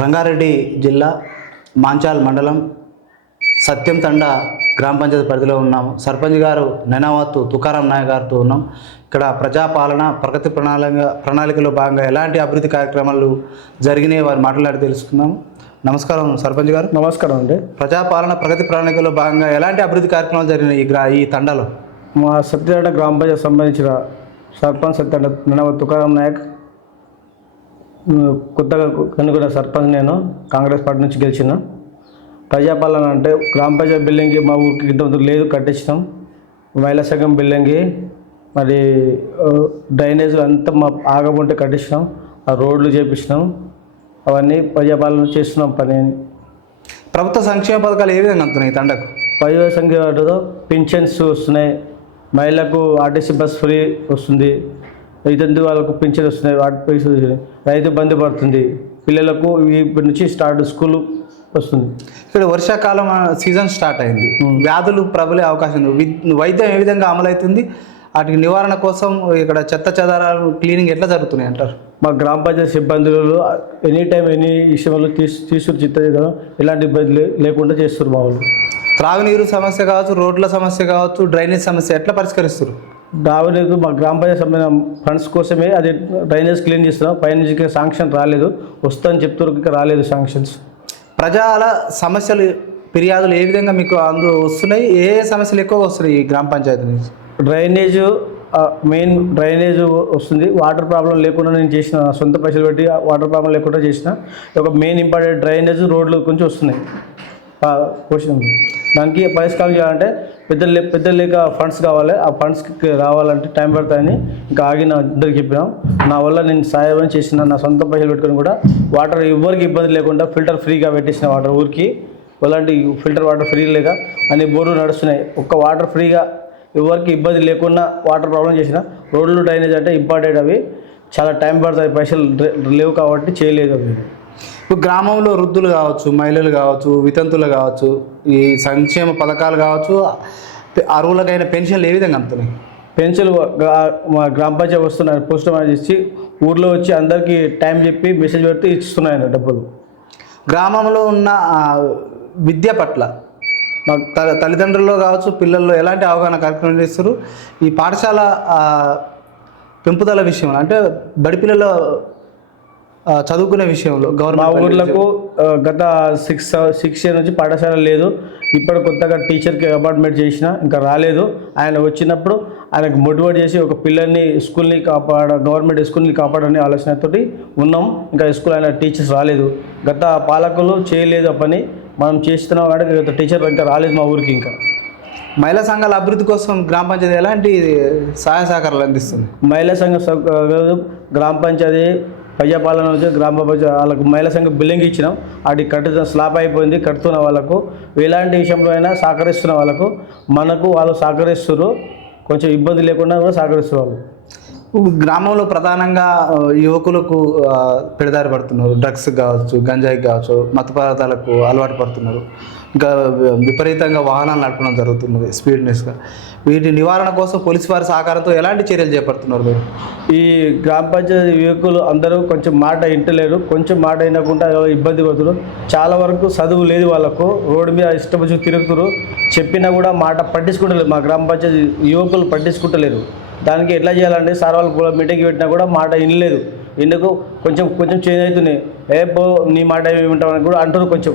రంగారెడ్డి జిల్లా మాంచాల్ మండలం సత్యం తండా గ్రామ పంచాయతీ పరిధిలో ఉన్నాము. సర్పంచ్ గారు నెనావత్తు తుకారాం నాయక్ గారితో ఉన్నాం. ఇక్కడ ప్రజాపాలన ప్రగతి ప్రణాళికలో భాగంగా ఎలాంటి అభివృద్ధి కార్యక్రమాలు జరిగినాయి వారు మాట్లాడి తెలుసుకుందాం. నమస్కారం సర్పంచ్ గారు. నమస్కారం అండి. ప్రజాపాలన ప్రగతి ప్రణాళికలో భాగంగా ఎలాంటి అభివృద్ధి కార్యక్రమాలు జరిగినాయి ఈ తండాలో? మా సత్యతండ గ్రామ పంచాయతీ సంబంధించిన సర్పంచ్ సత్యతండ నెనావత్తు తుకారాం నాయక్, కొత్తగా కనుగొన్న సర్పంచ్ నేను కాంగ్రెస్ పార్టీ నుంచి గెలిచిన. ప్రజాపాలన అంటే గ్రామ పంచాయతీ బిల్డింగ్కి మా ఊరికి ఇంత లేదు, కట్టించినాం. మహిళా సంఘం బిల్డింగ్కి మరి డ్రైనేజీలు అంతా మా ఆగబుంటే కట్టించినాం. ఆ రోడ్లు చేపించినాం. అవన్నీ ప్రజాపాలన చేస్తున్నాం పని. ప్రభుత్వ సంక్షేమ పథకాలు ఏ విధంగా అందుతున్నాయి ఈ తండకు? ప్రజా సంఖ్యలో పింఛన్స్ వస్తున్నాయి, మహిళలకు ఆర్టీసీ బస్ ఫ్రీ వస్తుంది, ఇదంతా వాళ్ళకు పింఛన్ వస్తున్నాయి, వాటి పైసలు రైతు బంధు పడుతుంది, పిల్లలకు ఇప్పటి నుంచి స్టార్ట్ స్కూల్ వస్తుంది. ఇక్కడ వర్షాకాలం సీజన్ స్టార్ట్ అయింది, వ్యాధులు ప్రబలే అవకాశం ఉంది. వైద్యం ఏ విధంగా అమలవుతుంది? వాటికి నివారణ కోసం ఇక్కడ చెత్త చెదారాలు క్లీనింగ్ ఎట్లా జరుగుతున్నాయి అంటారు? మా గ్రామ పంచాయతీ సిబ్బందులు ఎనీ టైం ఎనీ విషయంలో తీసుకుని చిత్త ఎలాంటి ఇబ్బంది లేకుండా చేస్తారు మా వాళ్ళు. త్రాగునీరు సమస్య కావచ్చు, రోడ్ల సమస్య కావచ్చు, డ్రైనేజ్ సమస్య ఎట్లా పరిష్కరిస్తారు? రావలేదు. మా గ్రామ పంచాయతీ సంబంధించిన ఫండ్స్ కోసమే అది డ్రైనేజ్ క్లీన్ చేస్తున్నాం. పైనుంచి శాంక్షన్ రాలేదు, వస్తుందని చెప్తారు, ఇంకా రాలేదు శాంక్షన్స్. ప్రజల సమస్యలు ఫిర్యాదులు ఏ విధంగా మీకు వస్తున్నాయి? ఏ సమస్యలు ఎక్కువగా వస్తున్నాయి ఈ గ్రామ పంచాయతీ నుంచి? డ్రైనేజ్ మెయిన్ డ్రైనేజ్ వస్తుంది. వాటర్ ప్రాబ్లం లేకుండా నేను చేసిన, సొంత పైసలు పెట్టి వాటర్ ప్రాబ్లం లేకుండా చేసిన. ఒక మెయిన్ ఇంపార్టెంట్ డ్రైనేజ్ రోడ్లు కొంచెం వస్తున్నాయి. క్వశ్చన్ దానికి పరిష్కారం చేయాలంటే పెద్ద లేక ఫండ్స్ కావాలి. ఆ ఫండ్స్కి రావాలంటే టైం పడుతుందని ఇంకా ఆగి నా ఇద్దరికి చెప్పినాం. నా వల్ల నేను సాయం చేసిన, నా సొంత పైసలు పెట్టుకొని కూడా వాటర్ ఎవరికి ఇబ్బంది లేకుండా ఫిల్టర్ ఫ్రీగా పెట్టేసిన వాటర్ ఊరికి. అలాంటి ఫిల్టర్ వాటర్ ఫ్రీ లేక అన్ని బోర్లు నడుస్తున్నాయి. ఒక్క వాటర్ ఫ్రీగా ఎవరికి ఇబ్బంది లేకుండా వాటర్ ప్రాబ్లం చేసిన. రోడ్లు డ్రైనేజ్ అంటే ఇంపార్టెంట్, అవి చాలా టైం పడుతుంది, పైసలు లేవు కాబట్టి చేయలేదు అవి. ఇప్పుడు గ్రామంలో వృద్ధులు కావచ్చు, మహిళలు కావచ్చు, వితంతులు కావచ్చు, ఈ సంక్షేమ పథకాలు కావచ్చు, అర్హులకైన పెన్షన్లు ఏ విధంగా అందుతున్నాయి? పెన్షన్లు మా గ్రామ పంచాయతీ వస్తున్నాయి, పోస్ట్ మ్యారేజ్ ఇచ్చి ఊర్లో వచ్చి అందరికీ టైం చెప్పి మెసేజ్ పెడితే ఇస్తున్నాయి డబ్బులు. గ్రామంలో ఉన్న విద్య పట్ల తల్లిదండ్రుల్లో కావచ్చు, పిల్లల్లో ఎలాంటి అవగాహన కార్యక్రమం చేస్తారు? ఈ పాఠశాల పెంపుదల విషయంలో అంటే బడి పిల్లల చదువుకునే విషయంలో మా గవర్నమెంట్ ఊర్లకు గత 6 ఇయర్ నుంచి పాఠశాల లేదు. ఇప్పుడు కొత్తగా టీచర్కి అపాయింట్మెంట్ చేసిన, ఇంకా రాలేదు. ఆయన వచ్చినప్పుడు ఆయనకు మోటివేట్ చేసి ఒక పిల్లల్ని స్కూల్ని గవర్నమెంట్ స్కూల్ని కాపాడని ఆలోచనతో ఉన్నాం. ఇంకా స్కూల్ ఆయన టీచర్స్ రాలేదు. గత పాలకులు చేయలేదు ఆ పని, మనం చేస్తున్నాం కాబట్టి గత టీచర్ ఇంకా రాలేదు మా ఊరికి. ఇంకా మహిళా సంఘాల అభివృద్ధి కోసం గ్రామ పంచాయతీ ఎలాంటి సహాయ సహకారాలు అందిస్తుంది? మహిళా సంఘ గ్రామ పంచాయతీ ప్రజాపాలన వచ్చి గ్రామ పంచాయతీ వాళ్ళకు మహిళా సంఘం బిల్డింగ్ ఇచ్చినాం. అది కట్టుతున్న స్లాబ్ అయిపోయింది, కడుతున్న వాళ్ళకు ఎలాంటి విషయంలో అయినా సహకరిస్తున్న వాళ్ళకు మనకు వాళ్ళు సహకరిస్తారు. కొంచెం ఇబ్బంది లేకుండా కూడా సహకరిస్తారు వాళ్ళు. గ్రామంలో ప్రధానంగా యువకులకు పెడదారి పడుతున్నారు. డ్రగ్స్ కావచ్చు, గంజాయి కావచ్చు, మత్తు పదార్థాలకు అలవాటు పడుతున్నారు. ఇంకా విపరీతంగా వాహనాలు నడపడం జరుగుతున్నది స్పీడ్నెస్గా. వీటి నివారణ కోసం పోలీసు వారి సహకారంతో ఎలాంటి చర్యలు చేపడుతున్నారు మీరు? ఈ గ్రామ పంచాయతీ యువకులు అందరూ కొంచెం మాట వింటలేరు, కొంచెం మాట వినకుండా ఇబ్బంది పడుతున్నారు. చాలా వరకు చదువు లేదు వాళ్ళకు, రోడ్డు మీద ఇష్టం వచ్చి తిరుగుతున్నారు. చెప్పినా కూడా మాట పట్టించుకుంటలేరు. మా గ్రామ పంచాయతీ యువకులు పట్టించుకుంటలేరు. దానికి ఎట్లా చేయాలంటే సార్ వాళ్ళు మీటింగ్ పెట్టినా కూడా మాట వినలేదు. ఎందుకు కొంచెం చేంజ్ అవుతున్నాయి. నీ మాట ఏమి వింటామని కూడా అంటారు. కొంచెం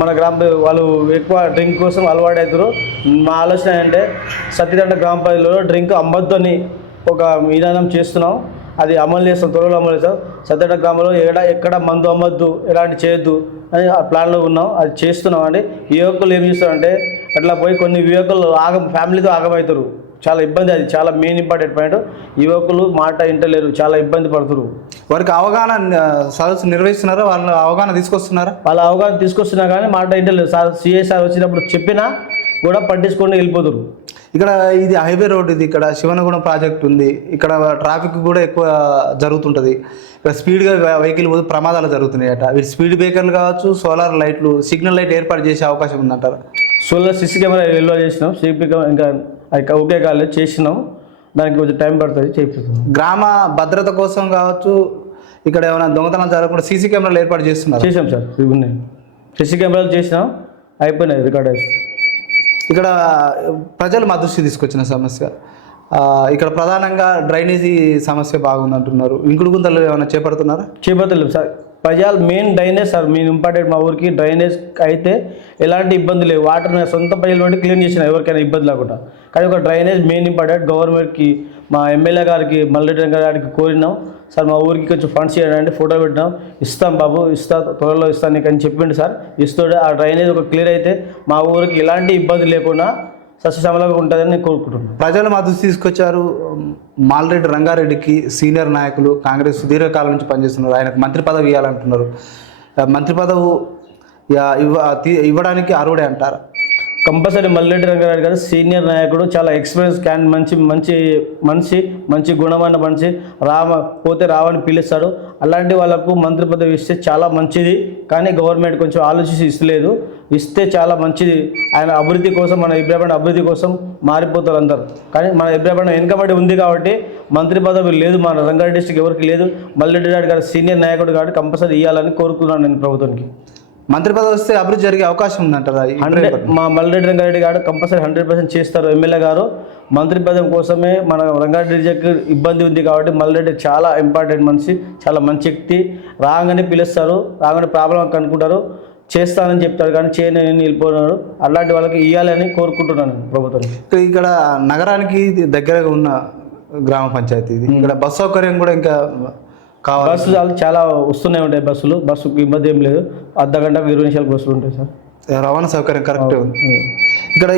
మన గ్రామ వాళ్ళు ఎక్కువ డ్రింక్ కోసం అలవాటు అవుతారు. మా ఆలోచన ఏంటంటే సత్యతండ గ్రామ పంచాయతీలో డ్రింక్ అమ్మొద్దు అని ఒక విధానం చేస్తున్నాం. అది అమలు చేస్తాం, త్వరలో అమలు చేస్తాం. సత్యతండ గ్రామంలో ఎక్కడ మందు అమ్మొద్దు, ఎలాంటి చేయొద్దు అని ఆ ప్లాన్లో ఉన్నాం. అది చేస్తున్నాం అండి. యువకులు ఏం చేస్తారంటే అట్లా పోయి కొన్ని యువకులు ఫ్యామిలీతో ఆగమవుతారు. చాలా ఇబ్బంది, అది చాలా మెయిన్ ఇంపార్టెంట్ పాయింట్. యువకులు మాట వింటలేరు, చాలా ఇబ్బంది పడుతున్నారు. వారికి అవగాహన సదస్సు నిర్వహిస్తున్నారా? వాళ్ళ అవగాహన తీసుకొస్తున్నారా? వాళ్ళ అవగాహన తీసుకొస్తున్నా కానీ మాట వింటలేరు. సార్ సిఐ సార్ వచ్చినప్పుడు చెప్పినా కూడా పట్టించుకొని వెళ్ళిపోతారు. ఇక్కడ ఇది హైవే రోడ్, ఇది ఇక్కడ శివనగూడెం ప్రాజెక్ట్ ఉంది. ఇక్కడ ట్రాఫిక్ కూడా ఎక్కువ జరుగుతుంటుంది. ఇక్కడ స్పీడ్గా వెహికల్ పోతే ప్రమాదాలు జరుగుతున్నాయి అట. వీటి స్పీడ్ బ్రేకర్లు కావచ్చు, సోలార్ లైట్లు, సిగ్నల్ లైట్ ఏర్పాటు చేసే అవకాశం ఉందంటారా? సోలార్ సిసి కెమెరా ఎల్లో చేసినాం, సిపి ఇంకా అది ఓకే కాలేదు, చేసినాం. దానికి కొంచెం టైం పడుతుంది, చేపిస్తున్నాం. గ్రామ భద్రత కోసం కావచ్చు, ఇక్కడ ఏమైనా దొంగతనం జరగకుండా సీసీ కెమెరాలు ఏర్పాటు చేస్తున్నారు? చేసాం సార్, ఇవి ఉన్నాయి సీసీ కెమెరాలు చేసినాం, అయిపోయినాయి రికార్డ్ అయితే. ఇక్కడ ప్రజలు మా దృష్టి తీసుకొచ్చిన సమస్య ఇక్కడ ప్రధానంగా డ్రైనేజీ సమస్య బాగుందంటున్నారు. ఇంకుడు గుంతలు ఏమైనా చేపడుతున్నారా? చేపట్టలేదు సార్. ప్రజలు main drainage sir, main important. మా ఊరికి డ్రైనేజ్ అయితే ఎలాంటి ఇబ్బంది లేవు. వాటర్ సొంత ప్రజలు బట్టి క్లీన్ చేసిన ఎవరికైనా ఇబ్బంది లేకుండా. కానీ ఒక డ్రైనేజ్ మెయిన్ ఇంపార్టెంట్. గవర్నమెంట్కి మా ఎమ్మెల్యే గారికి మల్రెడ్డి గారికి కోరినాం సార్, మా ఊరికి కొంచెం ఫండ్స్ ఇవ్వడానికి. ఫోటో పెట్టినాం, ఇస్తాం బాబు, త్వరలో ఇస్తాను నీకు అని చెప్పిండు సార్. ఇస్తాడు. ఆ డ్రైనేజ్ ఒక క్లియర్ అయితే మా ఊరికి ఎలాంటి ఇబ్బంది లేకుండా సస్యశ్యామలంగా ఉంటుందని నేను కోరుకుంటున్నాను. ప్రజలు మా దృష్టి తీసుకొచ్చారు. మాల్రెడ్డి రంగారెడ్డికి సీనియర్ నాయకులు కాంగ్రెస్ సుదీర్ఘకాలం నుంచి పనిచేస్తున్నారు. ఆయనకు మంత్రి పదవి ఇవ్వాలంటున్నారు. మంత్రి పదవి ఇవ్వడానికి అర్హుడే అంటారు? కంపల్సరీ మల్రెడ్డి రంగారెడ్డి గారు సీనియర్ నాయకుడు, చాలా ఎక్స్పీరియన్స్ మంచి గుణమైన మనిషి. పోతే రావని పిలుస్తాడు. అలాంటి వాళ్ళకు మంత్రి పదవి ఇస్తే చాలా మంచిది. కానీ గవర్నమెంట్ కొంచెం ఆలోచించి ఇస్తలేదు. ఇస్తే చాలా మంచిది. ఆయన అభివృద్ధి కోసం, మన ఇబ్రాహీం అభివృద్ధి కోసం మారిపోతారు అందరు. కానీ మన ఇబ్రాహీం వెనుకబడి ఉంది కాబట్టి మంత్రి పదవి లేదు. మన రంగారెడ్డి డిస్ట్రిక్ట్ ఎవరికి లేదు. మల్రెడ్డి గారు సీనియర్ నాయకుడు కాబట్టి కంపల్సరీ ఇవ్వాలని కోరుకున్నాను నేను ప్రభుత్వానికి. మంత్రి పదవి వస్తే అభివృద్ధి జరిగే అవకాశం ఉందంటారా? మా మల్రెడ్డి రంగారెడ్డి గారు కంపల్సరీ 100% చేస్తారు. ఎమ్మెల్యే గారు మంత్రి పదవి కోసమే మన రంగారెడ్డి జిల్లాకి ఇబ్బంది ఉంది కాబట్టి మల్రెడ్డి చాలా ఇంపార్టెంట్ మనిషి, చాలా మంచి వ్యక్తి. రాగానే పిలుస్తారు, రాగానే ప్రాబ్లం కనుక్కుంటారు, చేస్తానని చెప్తారు. కానీ చేయని వెళ్ళిపోయినాడు. అలాంటి వాళ్ళకి ఇవ్వాలని కోరుకుంటున్నాను ప్రభుత్వానికి. ఇక్కడ నగరానికి దగ్గరగా ఉన్న గ్రామ పంచాయతీ ఇది. ఇక్కడ బస్ సౌకర్యం కూడా ఇంకా కావాలి. బస్సులు చాలా వస్తూనే ఉంటాయి. బస్సుకు ఇబ్బంది ఏం లేదు. అర్ధ గంటకు 20 నిమిషాలు బస్సులు ఉంటాయి సార్. రవాణా సౌకర్యం కరెక్ట్ ఉంది. ఇక్కడ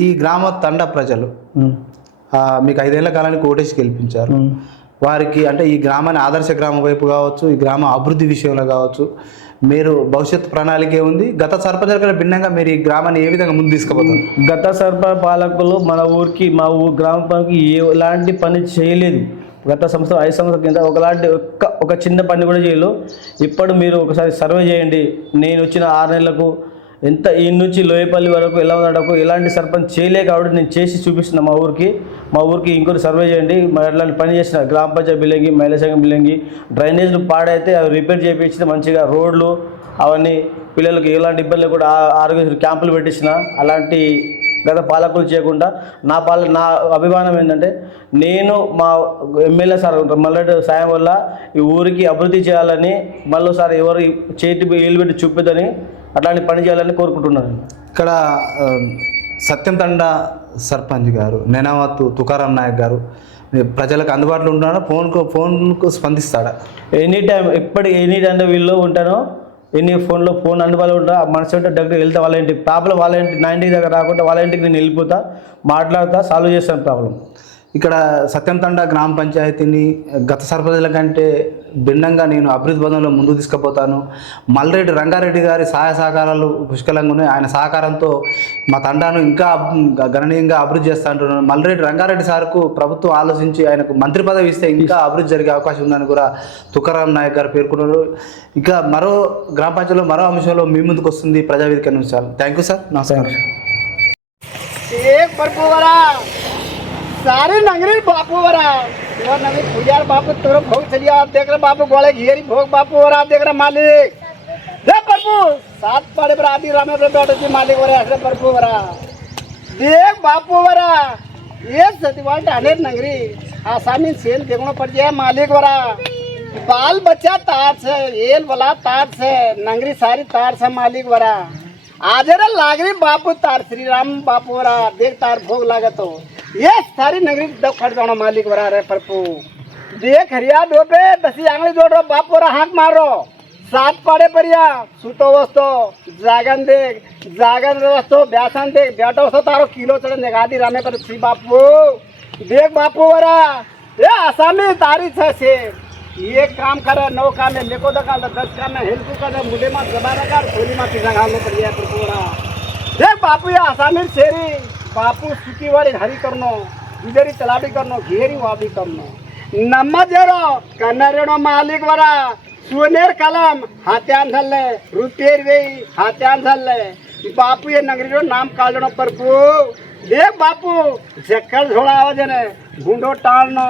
ఈ గ్రామ తండ ప్రజలు మీకు 5 ఏళ్ల కాలానికి ఓటేసి గెలిపించారు. వారికి అంటే ఈ గ్రామాన్ని ఆదర్శ గ్రామం వైపు కావచ్చు, ఈ గ్రామ అభివృద్ధి విషయంలో కావచ్చు, మీరు భవిష్యత్ ప్రణాళిక ఉంది? గత సర్పంచుల కన్నా భిన్నంగా మీరు ఈ గ్రామాన్ని ఏ విధంగా ముందు తీసుకుపోతారు? గత సర్పంచ్ పాలకులు మా గ్రామ పంచాయతీకి ఎలాంటి పని చేయలేదు. గత 5 సంవత్సరాల కింద ఒక చిన్న పని కూడా చేయలేదు. ఇప్పుడు మీరు ఒకసారి సర్వే చేయండి. నేను వచ్చిన 6 నెలలకు ఎంత ఈ నుంచి లోయపల్లి వరకు ఎలా ఉండకు ఎలాంటి సర్పంచ్ చేయలే కాబట్టి నేను చేసి చూపిస్తున్నా మా ఊరికి ఇంకొక సర్వే చేయండి. మరి అట్లాంటి పని చేసిన గ్రామ పంచాయతీ బిల్డింగి, మహిళా సంఘం బిల్డింగి, డ్రైనేజ్లు పాడైతే అవి రిపేర్ చేయించిన, మంచిగా రోడ్లు అవన్నీ పిల్లలకు ఎలాంటి ఇబ్బందులు కూడా ఆరోగ్య క్యాంపులు పెట్టించిన. అలాంటి గత పాలకులు చేయకుండా నా అభిమానం ఏంటంటే నేను మా ఎమ్మెల్యే సార్ మల్లెడ్డి సాయం వల్ల ఈ ఊరికి అభివృద్ధి చేయాలని, మళ్ళీసారి ఎవరు చేతి ఏళ్ళు పెట్టి చూపిద్దని అట్లాంటి పని చేయాలని కోరుకుంటున్నాను. ఇక్కడ సత్యం తండా సర్పంచ్ గారు నేనావత్తు తుకారాం నాయక్ గారు ప్రజలకు అందుబాటులో ఉంటున్నారా? ఫోన్కు స్పందిస్తాడా? ఎనీ టైం వీళ్ళు ఉంటాను. ఫోన్ అందుబాటులో ఉంటా. మనసు ఉంటే దగ్గర వెళ్తా. వాళ్ళ ఇంటికి ప్రాబ్లం వాళ్ళ ఇంటికి, నా ఇంటికి దగ్గర రాకుండా వాళ్ళ ఇంటికి నేను వెళ్ళిపోతా, మాట్లాడతా, సాల్వ్ చేస్తాను ప్రాబ్లం. ఇక్కడ సత్యం తండా గ్రామ పంచాయతీని గత సర్పంచుల కంటే భిన్నంగా నేను అభివృద్ధి పదంలో ముందుకు తీసుకుపోతాను. మల్రెడ్డి రంగారెడ్డి గారి సహాయ సహకారాలు పుష్కలంగా ఉన్నాయి. ఆయన సహకారంతో మా తండాను ఇంకా గణనీయంగా అభివృద్ధి చేస్తా అంటున్నాను. మల్రెడ్డి రంగారెడ్డి సార్కు ప్రభుత్వం ఆలోచించి ఆయనకు మంత్రి పదవి ఇస్తే ఇంకా అభివృద్ధి జరిగే అవకాశం ఉందని కూడా తుకారాం నాయక్ గారు పేర్కొన్నారు. ఇక మరో గ్రామ పంచాయతీలో మరో అంశంలో మీ ముందుకు వస్తుంది ప్రజావేదిక అంశాలు. Thank you sir. నమస్కారం. सारे नगरी बापू वरा नगरी पुजार बापू तोर भोग चलिया देख रहे बापू गोले घेरी भोग बापू वरा देख रहे मालिक दे प्रभु 7 पाड़े पर आदि रामे पर बैठे जी मालिक वरा ऐसे प्रभु वरा देख बापू वरा ये सतीवाल डाले नगरी आसामी सेल देखना पड़ जाए मालिक वरा बाल बच्चा तार से एल वाला तार से नगरी सारी तार से मालिक वरा आज लागरी बापू तार श्री राम बापू वरा देख तार भोग लागत हो ये सारी नगरी दब खड़ जाना मालिक बरा रहे प्रभु देख हरिया दो पे 10 आंगली जोड़ रो बाप पोरा हाथ मारो 7 पाड़े परिया सुतो वस्तो जागन वस्तो ब्यासन देख बैठो वस्तो तारो किलो चढ़ नेगादी रामे पर श्री बापू देख बापू बरा ये आसामी तारी से ये काम करे 9 काम में लेको दका 10 काम में हेल्प करे मुझे मा जबारा कर खोली मा पिसा घाल पड़ गया प्रभु बरा देख बापू ये आसामी शेरी बापू सुखी वाली हरी करनो इधरी तलाटी करनो घेरी वादी करनो नम्मा जेरो कन्नरेणो मालिक वरा सुनेर कलम हाथ्यान धल्ले रुपेर वेई हाथ्यान धल्ले बापू ये नगरी नाम काढनो प्रभु देख बापू जक्कड़ झोड़ा आवाज ने गुंडो टाळनो